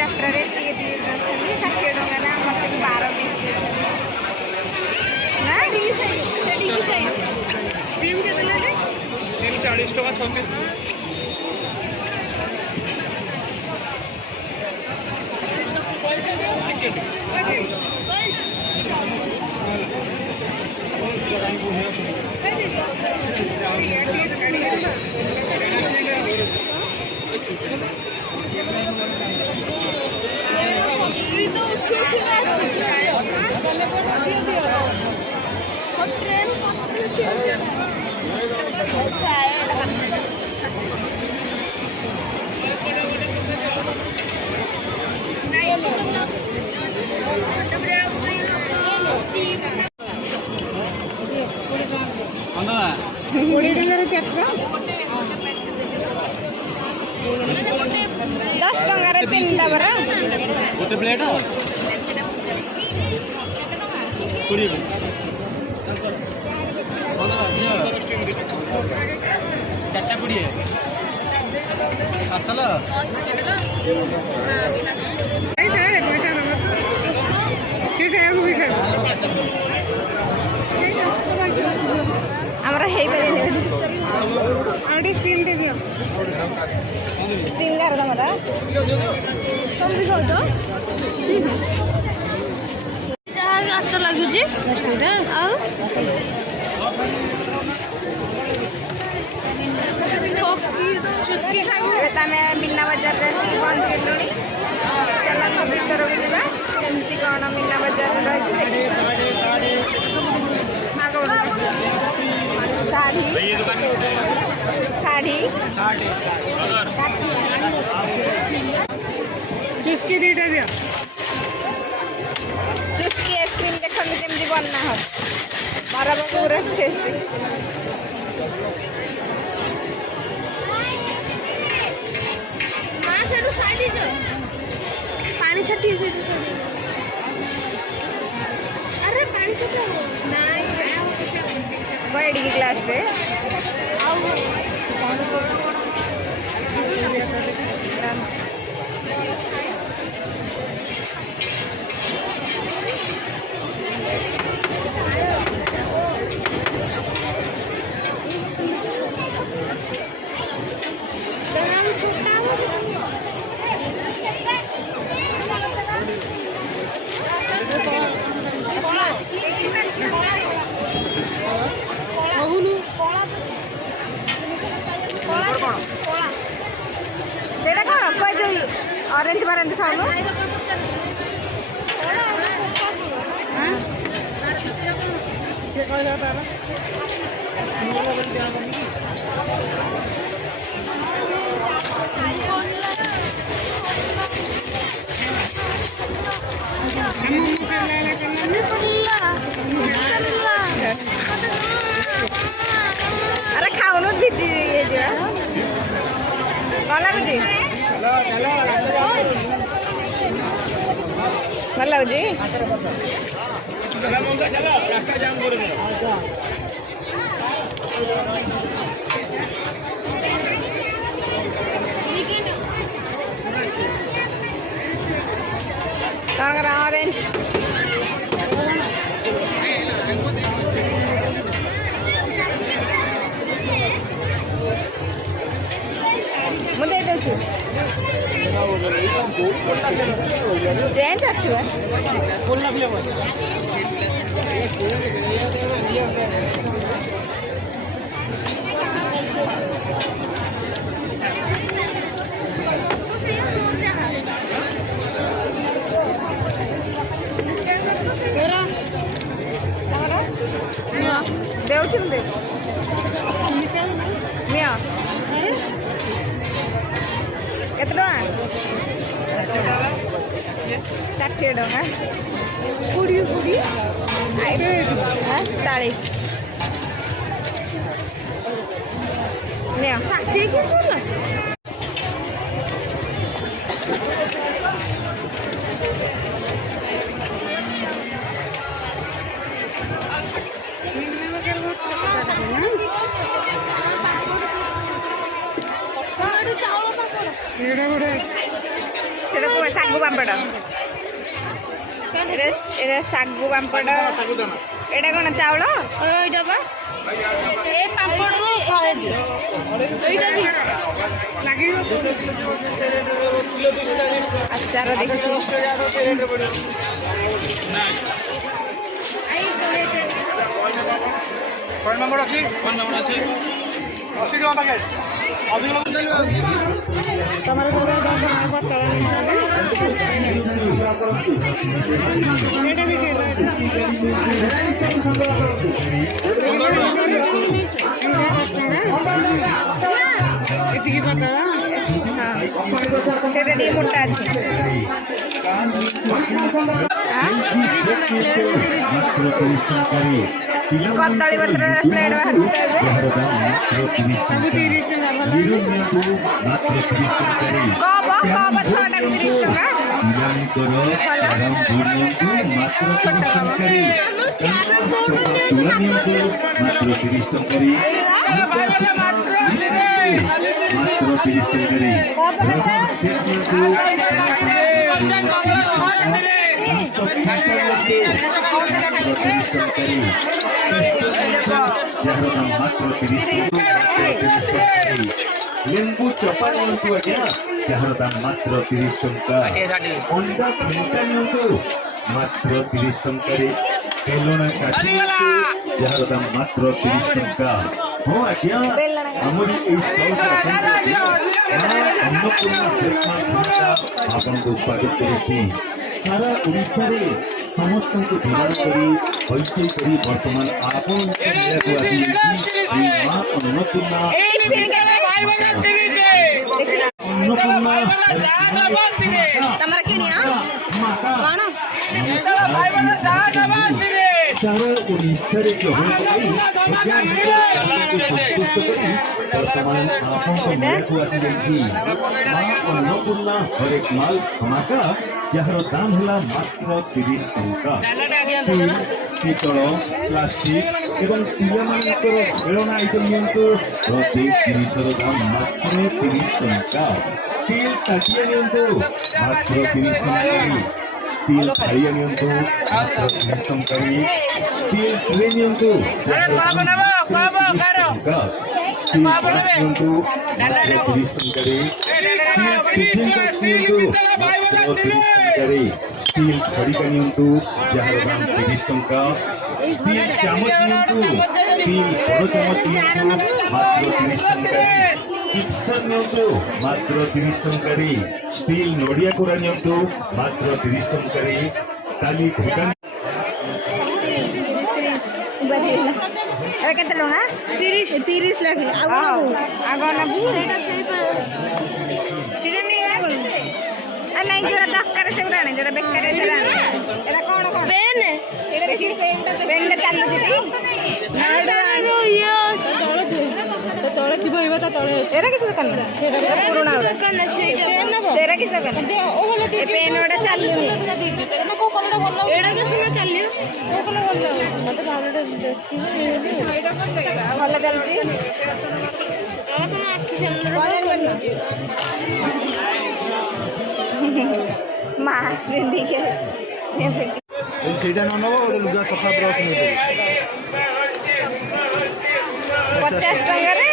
ଯାତ୍ରାରେ ଟିକେ ଟିକେ ଅଛନ୍ତି 60 ଟଙ୍କାରେ ଆମର ସେଠି 12 ପିସ୍ ଦେଇଛନ୍ତି ନା 40 ଟଙ୍କା 6 ପିସ୍। दस टंगारे 3टा बरा गोटे प्लेट 20 चार्टा 20 पार्सल ଆମର ହେଇପାରିବନି ଆଉଟେ ଷ୍ଟିମ୍ ଟେ ଦିଅ ଷ୍ଟିମ୍ ଗାର ତମର ତମେ ବି ଖାଉଛ ଯାହା ଆଚ ଲାଗୁଛି ଆଉ ଚୁସ୍କି ଖାଇବୁ ଏବେ ତ ଆମେ ମୀନା ବଜାରରେ ଆସିକି ପହଞ୍ଚିଲୁଣି ଚାଲନ୍ତୁ ଭିତରକୁ ଯିବା କେମିତି କ'ଣ ମୀନା ବଜାର ରହିଛି ଶାଢ଼ୀ ଚୁସ୍କି ଦୁଇଟା ଦିଅ ଚୁସ୍କି ଆଇସ୍କ୍ରିମ୍ ଦେଖନ୍ତୁ କେମିତି ବନା ହବ ବରଫ ପୁରା ଛେଚି ପାଣି ଛାଟିଏ ସେଇଠୁ ଆରେ ପାଣି ଛାଟ ଏଡ଼ିକି ଗ୍ଲାସ୍ଟେ ସେଇଟା କ'ଣ କହିଦେଇ ଅରେଞ୍ଜ ଫରେଞ୍ଜ ଖାଉନୁ ସେ କହିଲା ତାର ଆରେ ଖାଉନୁ ଭିଜି ହେଇଯିବା କ'ଣ ଲାଗୁଛି ଭଲ ଲାଗୁଛି ତାଙ୍କର ଅରେଞ୍ଜ ମୁଁ ଦେଇଦେଉଛି ଚେଞ୍ଜ ଅଛି ବା ଦେଉଛି ମୁଁ ଦେବି ନିଅ କେତେ ଟଙ୍କା 60 ଟଙ୍କା 40 40 ନିଅ 60 କେତେ ଏଇଟା ଗୋଟେ ସେଟା କୁହ ଶାଗୁ ପାମ୍ପଡ଼। ଏଇଟା ଶାଗୁ ପାମ୍ପଡ଼। ଏଇଟା କ'ଣ ଚାଉଳ? ଏଇଟା ବା ଏ ପାମ୍ପଡ଼ରୁ 100 ଏଇଟା ବି ଲାଗିବ। ଆଚାର ଦେଖିଛୁ? କ'ଣ ମାମୁଡ଼ ଅଛି? କ'ଣ ମାମୁଡ଼ ଅଛି? 80 ଟଙ୍କା ପ୍ୟାକେଟ୍। ତମର ଏଇଟା ବି ଏତିକି ପତଳା ସେଟା ଟିକେ ମୋଟା ଅଛି। କଦଳୀ ପତ୍ର ପ୍ଲେଟ୍ ବାହାରୁଛି ତ ଏବେ। ସବୁ 30 ଟଙ୍କା ଭଲ। କପ 6ଟାକୁ 30 ଟଙ୍କା। ଛୋଟ କପ। ଲେମ୍ବୁ ଚପା ନିଅନ୍ତୁ ଆଜ୍ଞା, ଯାହାର ଦାମ ମାତ୍ର 30 ଟଙ୍କା। ଅଣ୍ଡା ଫେଣ୍ଟା ନିଅନ୍ତୁ ମାତ୍ର 30 ଟଙ୍କାରେ। ବେଲଣା କାଠି ନିଅନ୍ତୁ, ଯାହାର ଦାମ ମାତ୍ର 30 ଟଙ୍କା। ହଁ ଆଜ୍ଞା, ଆମରି ଏଇ ଅନ୍ନପୂର୍ଣ୍ଣା ଆପଣଙ୍କୁ ସ୍ୱାଗତ କରୁଛି। ସାରା ଓଡ଼ିଶାରେ ସମସ୍ତଙ୍କୁ ଧ୍ୟାନ କରି ହଇଚଇ କରି ବର୍ତ୍ତମାନ ଆପଣଙ୍କ ମେଳାକୁ ଆସି ମା ଅନ୍ନପୂର୍ଣ୍ଣା ତମର କିଣିଆ କ'ଣ? ସାରା ଓଡ଼ିଶାରେ ସନ୍ତୁଷ୍ଟ କରି ବର୍ତ୍ତମାନ ଆପଣଙ୍କ ମେଳାକୁ ଆସିଯାଇଛି ମା ଅନ୍ନପୂର୍ଣ୍ଣା ହରେକ ମାଲ ଧମାକା, ଯାହାର ଦାମ ହେଲା ମାତ୍ର 30 ଟଙ୍କା। ପିତ୍ତଳ, ପ୍ଲାଷ୍ଟିକ ଏବଂ ପିଲାମାନଙ୍କର ଖେଳଣା ଆଇଟମ୍ ନିଅନ୍ତୁ, ପ୍ରତ୍ୟେକ ଜିନିଷର ଦାମ ମାତ୍ର 30 ଟଙ୍କା। ଷ୍ଟିଲ୍ ତାଟିଆ ନିଅନ୍ତୁ ମାତ୍ର 30 ଟଙ୍କାରେ। ଷ୍ଟିଲ୍ ଥାଳିଆ ନିଅନ୍ତୁ ମାତ୍ର 30 ଟଙ୍କାରେ। ଷ୍ଟିଲ୍ ଟ୍ରେ ନିଅନ୍ତୁ ଷ୍ଟିଲ୍ ଗ୍ଲାସ୍ ନିଅନ୍ତୁ ମାତ୍ର 30 ଟଙ୍କାରେ। ଷ୍ଟିଲ୍ ଖଡ଼ିକା ନିଅନ୍ତୁ, ଯାହାର ଦାମ 30 ଟଙ୍କା। ଷ୍ଟିଲ୍ ଚାମଚ ନିଅନ୍ତୁ, ଷ୍ଟିଲ୍ ବଡ଼ ଚାମଚ ନିଅନ୍ତୁ ମାତ୍ର 30 ଟଙ୍କାରେ। ଚିପ୍ସର ନିଅନ୍ତୁ ମାତ୍ର 30 ଟଙ୍କାରେ। ଷ୍ଟିଲ୍ ନଡ଼ିଆ କୋରା ନିଅନ୍ତୁ ମାତ୍ର 30 ଟଙ୍କାରେ। ତାଲି ଢୋକା କେତେ ଟଙ୍କା? 30 ଲେଖେ। ଆଉ କ'ଣ ନେବୁ? ସେଇଟା ନେଇ ନାଇଁ, ଯୋଉଟା ଦରକାର ସେଗୁଡ଼ା ଆଣେ, ଯୋଉଟା ବେକାର ସେଟା ଆଣେ। ଏଇଟା କ'ଣ କ'ଣ? ପେନ୍ଟା ଚାଲୁଛି ଟି? ତଳେ ଥିବ ଏଇଟା ତା ତଳେ ଏରା କିଛି ଦୋକାନ ନା? ପୁରୁଣା ଗୁଡ଼ା ସେରା କିଛି ଦୋକାନ? ଏ ପେନ୍ ଗୁଡ଼ା ଚାଲୁନି। ଏଇଟା କେତେ ଚାଲିବ? ମତେ ଭଲ ଚାଲୁଛି। ମାସ୍କ ପିନ୍ଧିକି ସେଇଟା ନ ନେବ ଗୋଟେ ଲୁଗା ସଫା ବ୍ରସ୍ ନେଇପାରିବ। 50 ଟଙ୍କାରେ।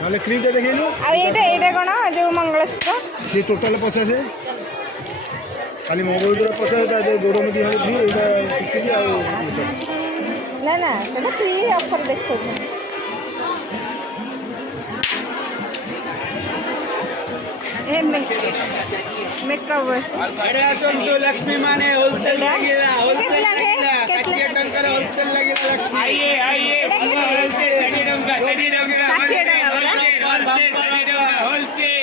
ନହେଲେ କ୍ରିମ୍ଟା ଦେଖେଇଲୁ। ଆଉ ଏଇଟା କ'ଣ ଯୋଉ ମଙ୍ଗଳସୂତ୍ର? ସେ ଟୋଟାଲ 50। ଖାଲି ମଙ୍ଗଳସୂତ୍ର 50, ତା ଦେହରେ ଗୋଡ଼ମୁଦି ହଳ ଫ୍ରି। ଏଇଟା ଟିକିଲି ଆଉ ନା ନା, ସେଟା ଫ୍ରି ଅଫର୍ ଦେଖାଉଛନ୍ତି। मेकअप लक्ष्मी माने होलसेल लगिला, होलसेल लगिला, 60 टंकर होलसेल लगिला लक्ष्मी। आइए 60 टंका होलसेल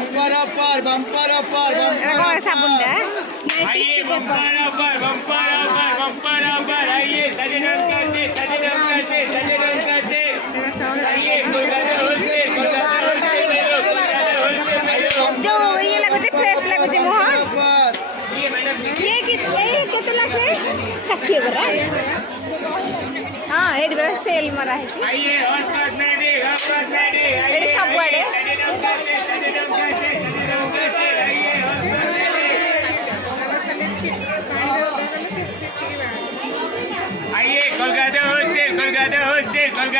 बम्पर ऑफर साबुन दे। आइए बम्पर ऑफर आइए 60 टंका से आइए होलसेल जो ये लगुचे फ्रेश लगुचे मुह ये केते लागे 60 बरा। हां एडी बरा सेल मरा है। आइए और पास में एडी सब बड़े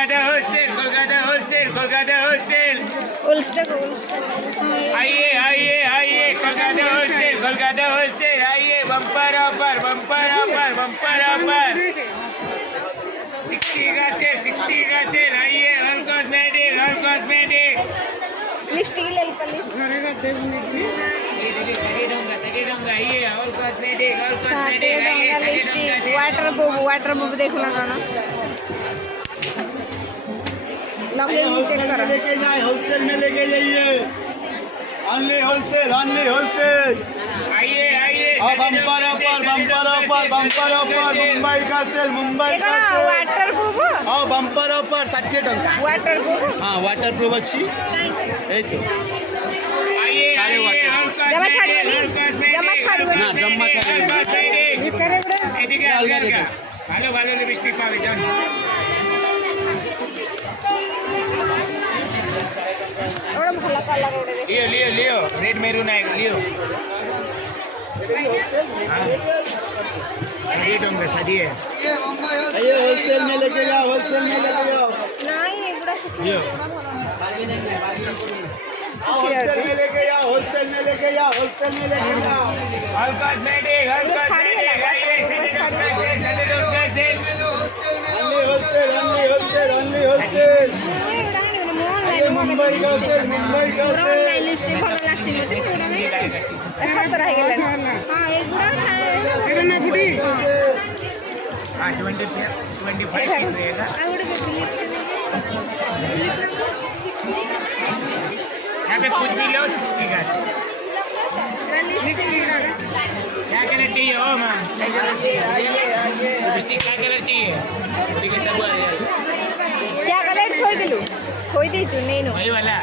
कोलकाता हॉस्टल उल्स्टर आइए कोलकाता हॉस्टल आइए बम्पर ऑफर 60 का सेल आइए ऑल कॉस्मेटिक लिपस्टिक ले ली पल्ली आइए ऑल कॉस्मेटिक लिपस्टिक वाटर बुब देखो ना कौन लगे चेक करो लेके जाए होलसेल में लेके जाइए ऑनली होलसेल आइए बम्पर ऑफर मुंबई का सेल वाटर बुब हाँ बम्पर ऑफर 60 टंका वाटर बुब हाँ वाटर प्रूफ अच्छी এই তো जमा छाड़ी ভালো লিপস্টিক পাবে জান ওটা ভালো কালার ওটা लियो रेड मेरून आहे लियो साडी है ये होलसेल में लेके जाओ नहीं एगुड़ा लियो होलसेल में लेके जाओ all cosmetic only wholesale Mumbai का सेल लिपस्टिक ভালো লাগছিল সেটা আমি একটা রয়ে গেল হ্যাঁ এগুড়া এটা না ফুটি हाँ 25 पीस रहेगा यहाँ पे कुछ भी लो 60 का क्या कलर चाहिए हो मैम क्या कलर चाहिए लिपस्टिक क्या कलर चाहिए ठीक है सब क्या कलर खोई दीचु नहीं नो वही वाला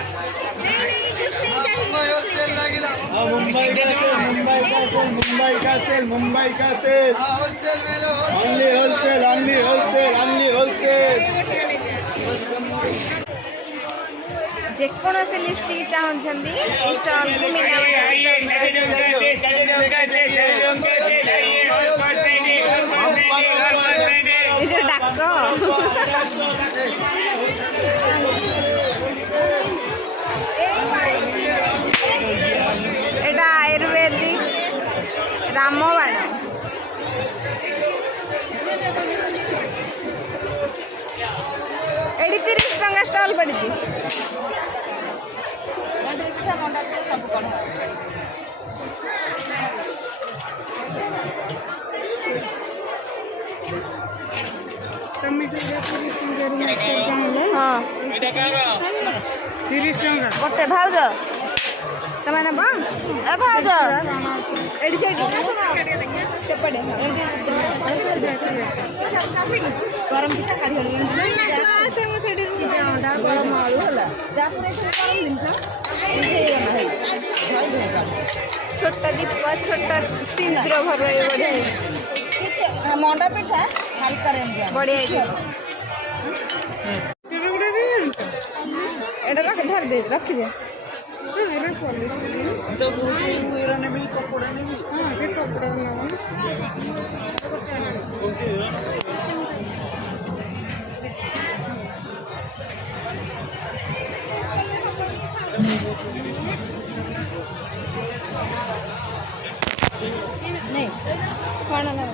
मुंबई का सेल only wholesale ଯେକୌଣସି ଲିପଷ୍ଟିକ୍ ଚାହୁଁଛନ୍ତି ଏଇ ଷ୍ଟଲ୍କୁ ମିନା ନିଜେ ଡାକ ଏଇଟା ଆୟୁର୍ବେଦିକ ରାମବାଣ ଏଠି 30 ଟଙ୍କା ଷ୍ଟଲ୍ ପଡ଼ିଛି ହଁ 30 ଟଙ୍କା ଗୋଟେ ଭାଉଜ ତମେ ନେବ ଏ ଭାଉଜ ଏଠି ସେଇଠି ସେପଟେ ଗରମ ପିଠା କାଢ଼ି ଆସେ ମୁଁ ସେଇଠି ଅଣ୍ଡା ଗରମ ଆଳୁ ହେଲା ଯାହାପରେ ଗରମ ଜିନିଷ ଛୋଟ ଦୀପ ଛୋଟ ସିନ୍ଦୁର ଭର ବଢ଼ିଆ ମଣ୍ଡା ପିଠା ହାଲକାରେ ବଢ଼ିଆ ହେଇଛି ଏଇଟା ଧରିଦେ ରଖିଦେ नहीं खाना ना